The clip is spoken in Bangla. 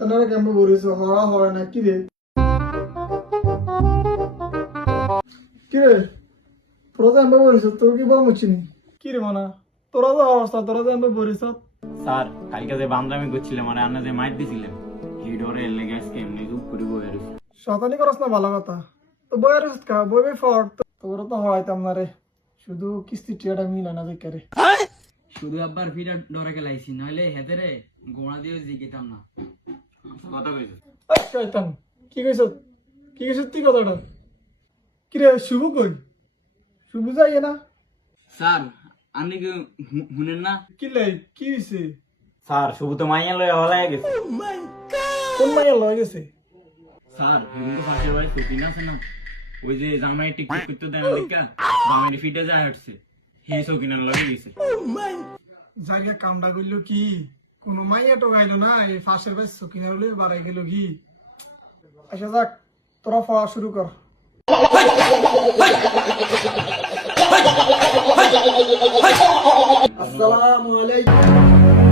বেতনের কেমন বলিস হওয়া হয় না কি রে তোরা তো এমন বলিস তোর কি বল মুচিনি কি রে মানা তোরা তো অবস্থা তোরা তো এমন বলিস স্যার কালকে যে বান্দরামি করছিলাম মানে আপনি যে মাইর দিছিলেন হিডোরে লেগে আজকে এমনি চুপ করে বয়ে রয়েছে। শতানি করস না ভালো কথা তো বইয়ের কা বই বই ফর তোরা তো হয়তাম না রে শুধু কিস্তি টিয়াটা মিলা না দেখে রে শুধু আব্বার ফিরা ডরে গেলাইছি নইলে হেতে রে গোড়া দিয়ে জিগিতাম না। কথা কইছো শয়তান কি কইছ তুই কথাটা কি রে শুভ কই শুভ যাই না স্যার আপনি কি শুনেন না? কি লাই কি হইছে স্যার শুভ তো মাইয়া লয়ে হলাই গেছে। কোন মাইয়া লয়ে গেছে স্যার হিন্দু পাশের বাড়ি সতীন আছে না ওই যে জামাই টিকটক করতে দেন দেখা জামাই ফিটে যায় হচ্ছে হি সকিনার লগে গেছে। জায়গা কামটা করলো কি কোন মাইয়া তো গাইলো না এই ফাঁসের বেশ সকিনা হলে বাড়াই গেল কি আচ্ছা যাক তোরা খাওয়া শুরু কর আসসালামু আলাইকুম